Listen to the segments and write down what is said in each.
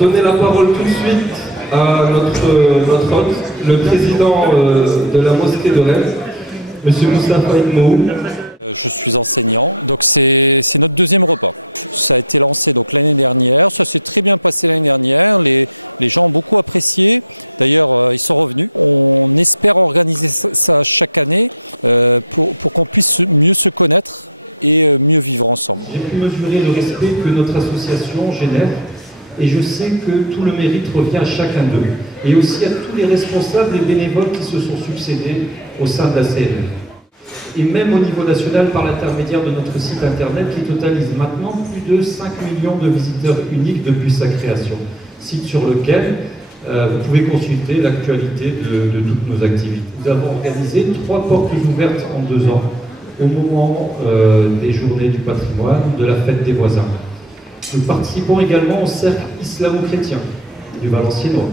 donner la parole tout de suite à notre hôte, le président de la mosquée de Rennes, M. Moustapha Idmou. J'ai pu mesurer le respect que notre association génère et je sais que tout le mérite revient à chacun d'eux et aussi à tous les responsables et bénévoles qui se sont succédés au sein de la CNF. Et même au niveau national par l'intermédiaire de notre site internet qui totalise maintenant plus de 5 millions de visiteurs uniques depuis sa création. Site sur lequel vous pouvez consulter l'actualité de toutes nos activités. Nous avons organisé 3 portes ouvertes en 2 ans au moment des journées du patrimoine, de la fête des voisins. Nous participons également au cercle islamo-chrétien du Valenciennois,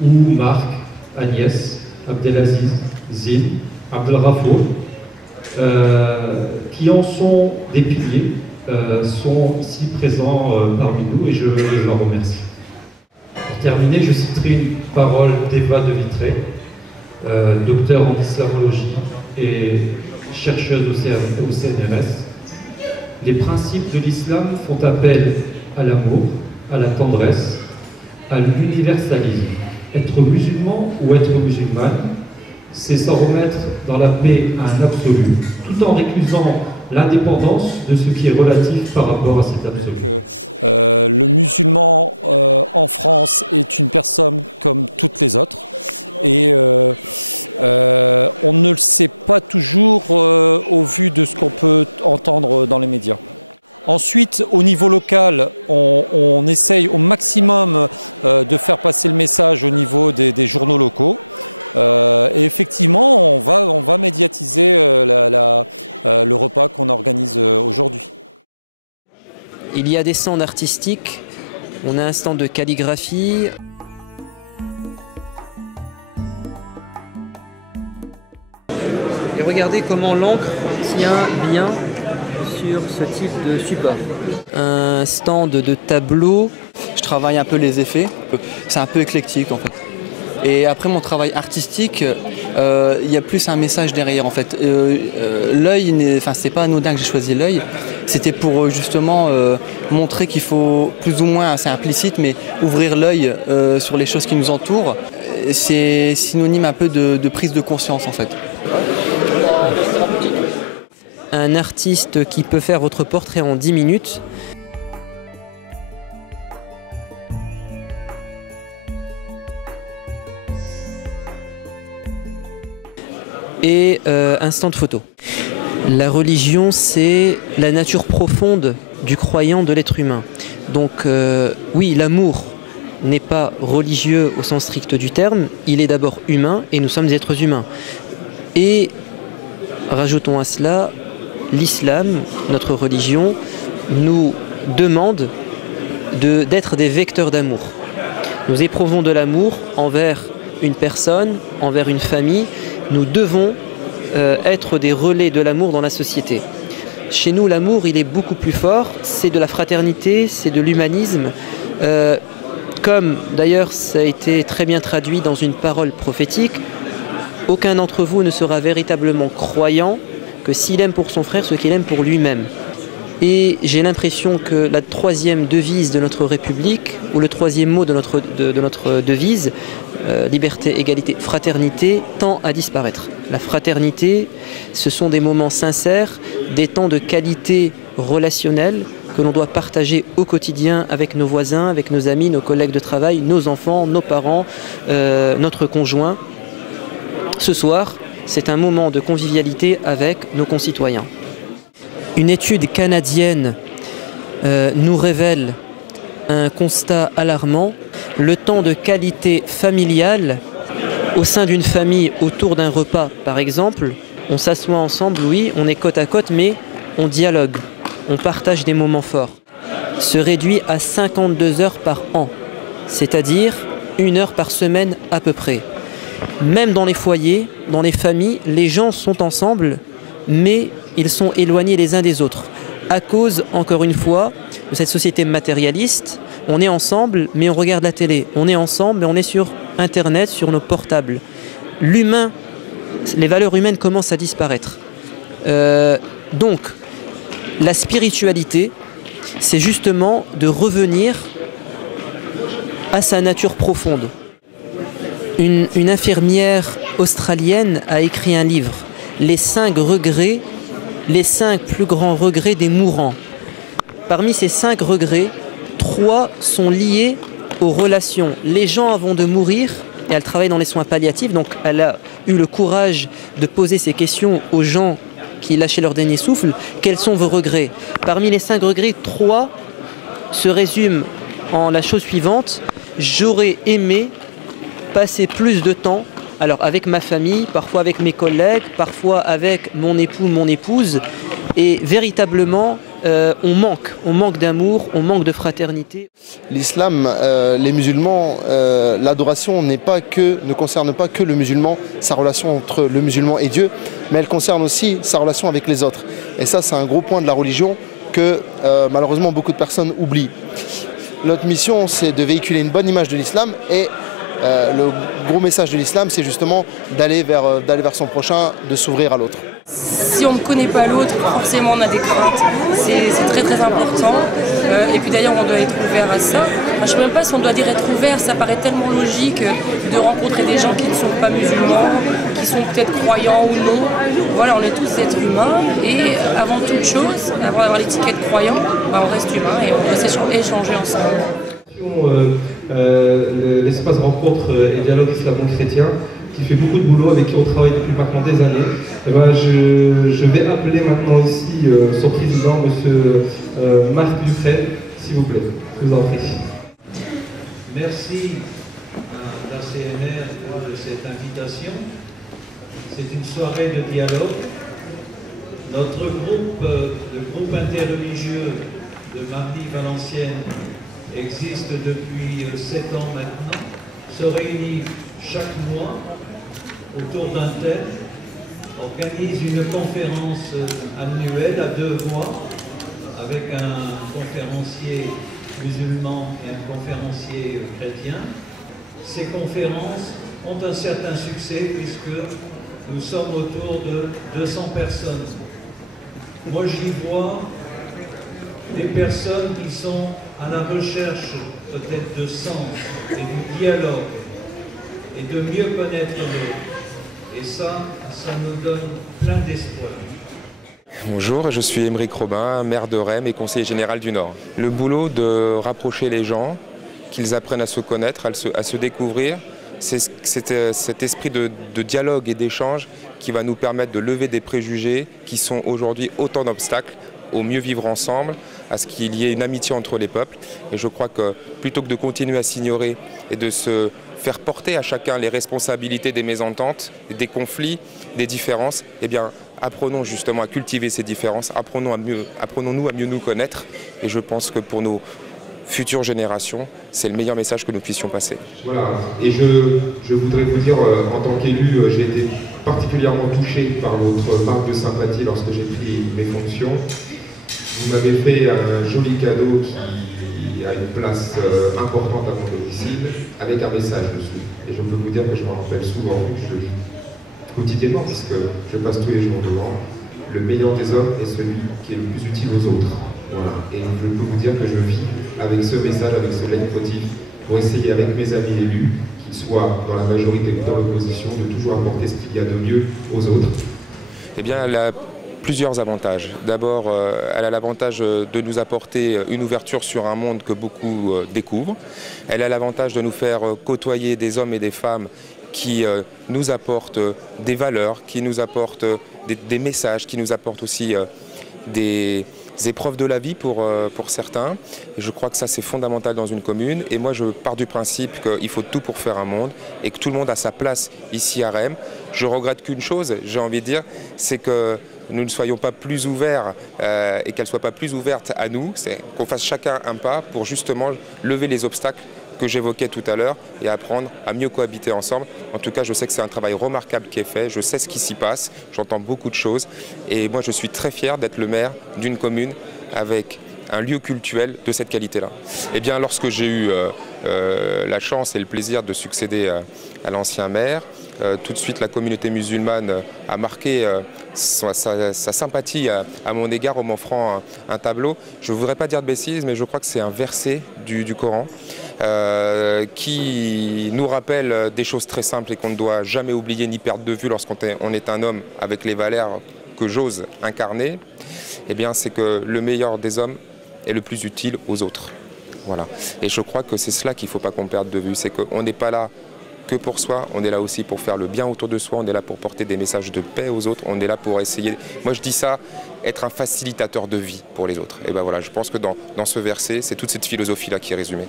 où Marc, Agnès, Abdelaziz, Zine, Abdelrafour, qui en sont des piliers, sont ici présents parmi nous et je leur remercie. Pour terminer, je citerai une parole d'Eva de Vitré, docteur en islamologie et chercheuse au CNRS. Les principes de l'islam font appel à l'amour, à la tendresse, à l'universalisme. Être musulman ou être musulmane, c'est s'en remettre dans la paix à un absolu, tout en récusant l'indépendance de ce qui est relatif par rapport à cet absolu. Ensuite, au niveau local, on essaie au maximum de faire passer le message à l'autorité de gérer le peu. Et effectivement, on fait médiatiser Il y a des stands artistiques, on a un stand de calligraphie. Et regardez comment l'encre tient bien sur ce type de support. Un stand de tableaux. Je travaille un peu les effets, c'est un peu éclectique en fait. Et après mon travail artistique, il y a plus un message derrière en fait. L'œil, enfin c'est pas anodin que j'ai choisi l'œil, c'était pour justement montrer qu'il faut plus ou moins, c'est implicite, mais ouvrir l'œil sur les choses qui nous entourent. C'est synonyme un peu de prise de conscience en fait. Un artiste qui peut faire votre portrait en 10 minutes. Et un stand photo. La religion, c'est la nature profonde du croyant, de l'être humain. Donc oui, l'amour n'est pas religieux au sens strict du terme, il est d'abord humain et nous sommes des êtres humains. Et rajoutons à cela, l'islam, notre religion, nous demande d'être des vecteurs d'amour. Nous éprouvons de l'amour envers une personne, envers une famille. Nous devons être des relais de l'amour dans la société. Chez nous, l'amour, il est beaucoup plus fort. C'est de la fraternité, c'est de l'humanisme. Comme d'ailleurs ça a été très bien traduit dans une parole prophétique, aucun d'entre vous ne sera véritablement croyant que s'il aime pour son frère ce qu'il aime pour lui-même. Et j'ai l'impression que la 3e devise de notre République, ou le 3e mot de notre devise, liberté, égalité, fraternité, tend à disparaître. La fraternité, ce sont des moments sincères, des temps de qualité relationnelle que l'on doit partager au quotidien avec nos voisins, avec nos amis, nos collègues de travail, nos enfants, nos parents, notre conjoint. Ce soir, c'est un moment de convivialité avec nos concitoyens. Une étude canadienne nous révèle un constat alarmant. Le temps de qualité familiale au sein d'une famille autour d'un repas, par exemple, on s'assoit ensemble, oui, on est côte à côte, mais on dialogue, on partage des moments forts, se réduit à 52 heures par an, c'est-à-dire 1 heure par semaine à peu près. Même dans les foyers, dans les familles, les gens sont ensemble, mais ils sont éloignés les uns des autres. à cause, encore une fois, de cette société matérialiste. On est ensemble, mais on regarde la télé. On est ensemble, mais on est sur Internet, sur nos portables. L'humain, les valeurs humaines commencent à disparaître. Donc, la spiritualité, c'est justement de revenir à sa nature profonde. Une infirmière australienne a écrit un livre, Les 5 regrets, les 5 plus grands regrets des mourants. Parmi ces 5 regrets, 3 sont liés aux relations. Les gens avant de mourir, et elle travaille dans les soins palliatifs, donc elle a eu le courage de poser ces questions aux gens qui lâchaient leur dernier souffle. Quels sont vos regrets? Parmi les 5 regrets, 3 se résument en la chose suivante: j'aurais aimé passer plus de temps, alors avec ma famille, parfois avec mes collègues, parfois avec mon époux, mon épouse, et véritablement on manque d'amour, on manque de fraternité. L'islam, les musulmans, l'adoration ne concerne pas que le musulman, sa relation entre le musulman et Dieu, mais elle concerne aussi sa relation avec les autres. Et ça, c'est un gros point de la religion que malheureusement beaucoup de personnes oublient. Notre mission, c'est de véhiculer une bonne image de l'islam, et le gros message de l'islam, c'est justement d'aller vers son prochain, de s'ouvrir à l'autre. Si on ne connaît pas l'autre, forcément on a des craintes. C'est très très important. Et puis d'ailleurs on doit être ouvert à ça. Enfin, je ne sais même pas si on doit dire être ouvert, ça paraît tellement logique de rencontrer des gens qui ne sont pas musulmans, qui sont peut-être croyants ou non. Voilà, on est tous êtres humains, et avant toute chose, avant d'avoir l'étiquette croyant, on reste humain et on doit échanger ensemble. L'espace rencontre et dialogue islamo-chrétien, qui fait beaucoup de boulot, avec qui on travaille depuis maintenant des années. Et ben, je vais appeler maintenant ici son président, M. Marc Dufresne, s'il vous plaît. Je vous en prie. Merci à la CNR pour cette invitation. C'est une soirée de dialogue. Notre groupe, le groupe interreligieux de Marly-Valenciennes, existe depuis 7 ans maintenant, se réunit chaque mois autour d'un thème, organise une conférence annuelle à 2 voix avec un conférencier musulman et un conférencier chrétien. Ces conférences ont un certain succès puisque nous sommes autour de 200 personnes. Moi j'y vois des personnes qui sont à la recherche peut-être de sens et du dialogue et de mieux connaître l'autre. Et ça nous donne plein d'espoir. Bonjour, je suis Aymeric Robin, maire de Rheims et conseiller général du Nord. Le boulot de rapprocher les gens, qu'ils apprennent à se connaître, à se découvrir, c'est cet esprit de dialogue et d'échange qui va nous permettre de lever des préjugés qui sont aujourd'hui autant d'obstacles au mieux vivre ensemble, à ce qu'il y ait une amitié entre les peuples. Et je crois que plutôt que de continuer à s'ignorer et de se faire porter à chacun les responsabilités des mésententes, des conflits, des différences, eh bien, apprenons justement à cultiver ces différences, apprenons-nous à mieux nous connaître. Et je pense que pour nos futures générations, c'est le meilleur message que nous puissions passer. Voilà, et je voudrais vous dire, en tant qu'élu, j'ai été particulièrement touché par votre marque de sympathie lorsque j'ai pris mes fonctions. Vous m'avez fait un joli cadeau qui a une place importante à mon domicile, avec un message dessus. Et je peux vous dire que je m'en rappelle souvent, je le lis quotidiennement, puisque je passe tous les jours devant. Le meilleur des hommes est celui qui est le plus utile aux autres. Voilà. Et je peux vous dire que je vis avec ce message, avec ce leitmotiv, pour essayer avec mes amis élus, qu'ils soient dans la majorité ou dans l'opposition, de toujours apporter ce qu'il y a de mieux aux autres. Eh bien, elle a plusieurs avantages. D'abord, elle a l'avantage de nous apporter une ouverture sur un monde que beaucoup découvrent. Elle a l'avantage de nous faire côtoyer des hommes et des femmes qui nous apportent des valeurs, qui nous apportent des messages, qui nous apportent aussi des épreuves de la vie pour certains. Et je crois que ça, c'est fondamental dans une commune. Et moi, je pars du principe qu'il faut tout pour faire un monde et que tout le monde a sa place ici à Rheims. Je regrette qu'une chose, j'ai envie de dire, c'est que nous ne soyons pas plus ouverts et qu'elle ne soit pas plus ouverte à nous. C'est qu'on fasse chacun un pas pour justement lever les obstacles que j'évoquais tout à l'heure et apprendre à mieux cohabiter ensemble. En tout cas, je sais que c'est un travail remarquable qui est fait, je sais ce qui s'y passe, j'entends beaucoup de choses et moi je suis très fier d'être le maire d'une commune avec un lieu cultuel de cette qualité-là. Eh bien, lorsque j'ai eu la chance et le plaisir de succéder à l'ancien maire, tout de suite la communauté musulmane a marqué sa sympathie à mon égard en m'offrant un tableau. Je ne voudrais pas dire de bêtises, mais je crois que c'est un verset du Coran qui nous rappelle des choses très simples et qu'on ne doit jamais oublier ni perdre de vue lorsqu'on est un homme avec les valeurs que j'ose incarner. Eh bien, c'est que le meilleur des hommes est le plus utile aux autres. Voilà. Et je crois que c'est cela qu'il ne faut pas qu'on perde de vue, c'est qu'on n'est pas là que pour soi, on est là aussi pour faire le bien autour de soi, on est là pour porter des messages de paix aux autres, on est là pour essayer, moi je dis ça, être un facilitateur de vie pour les autres. Et ben voilà, je pense que dans ce verset, c'est toute cette philosophie-là qui est résumée.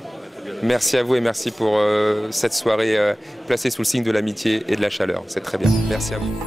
Merci à vous et merci pour cette soirée placée sous le signe de l'amitié et de la chaleur. C'est très bien. Merci à vous.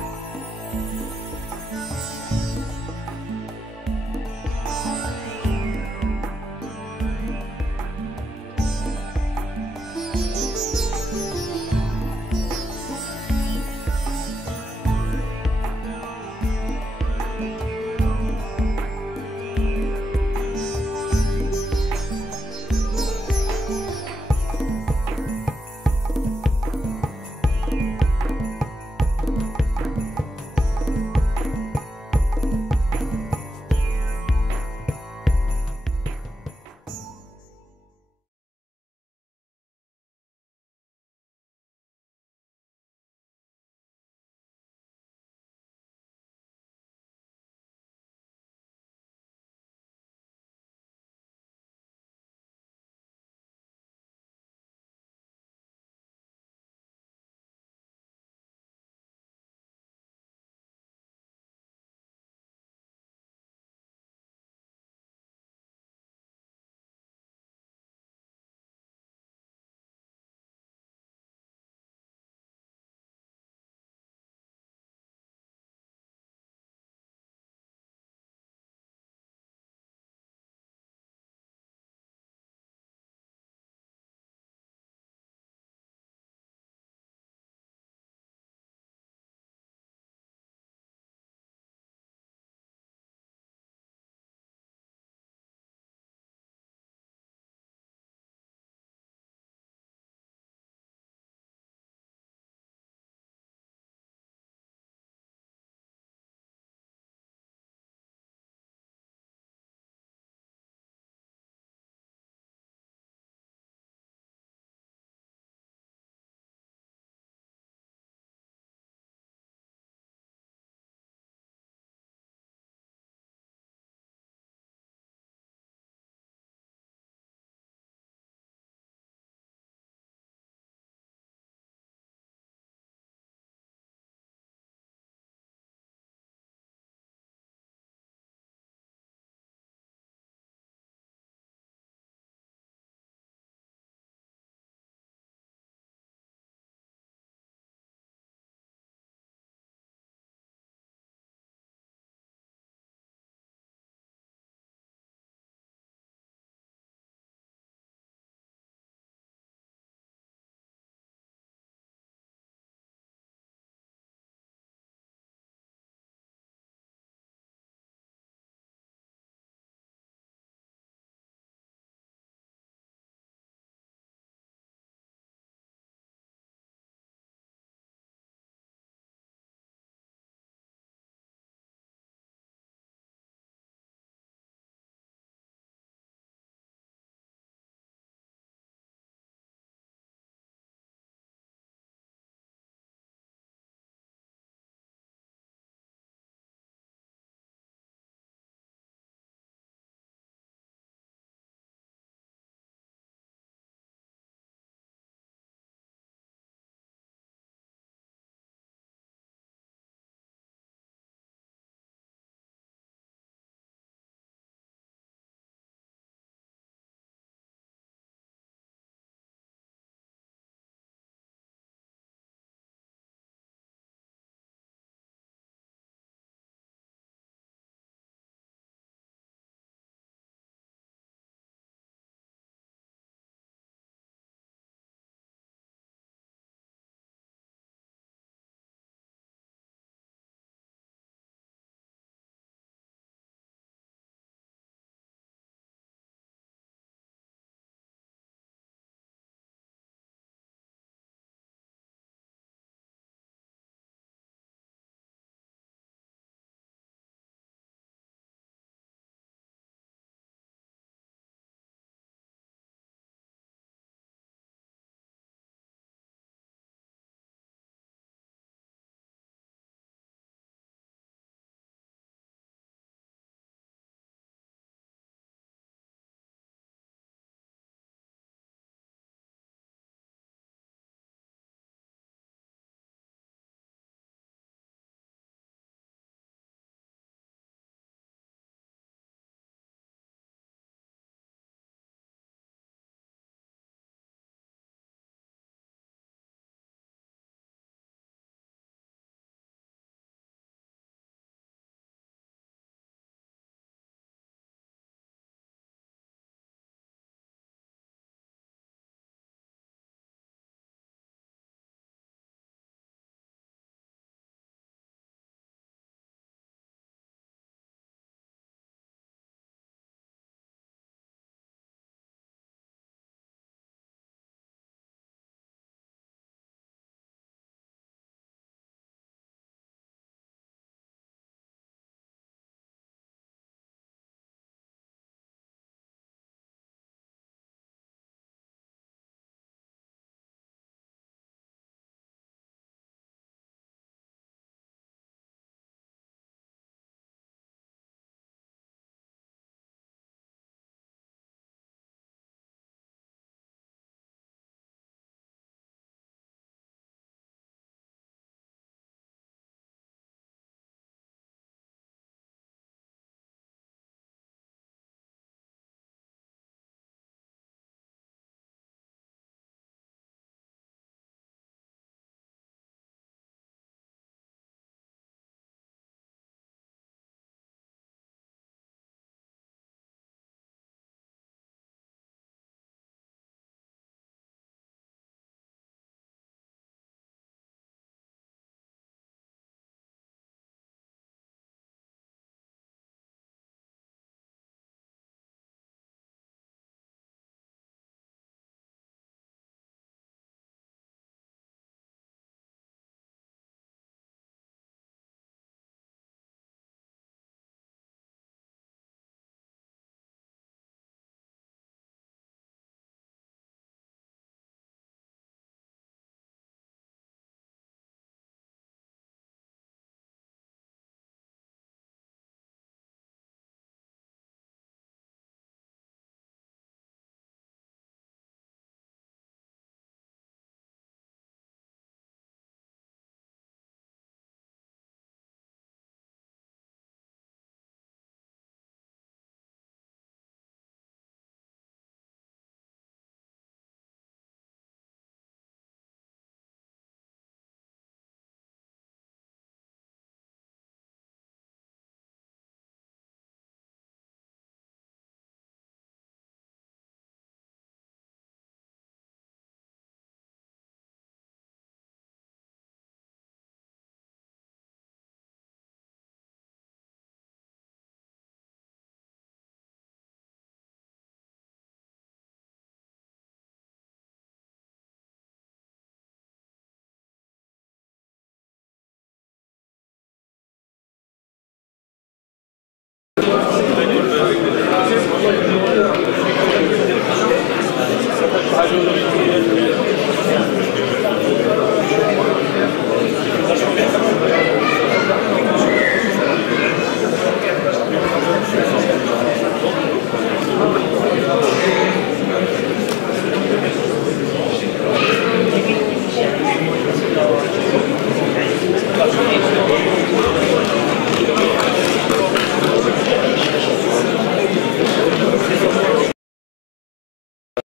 géologie.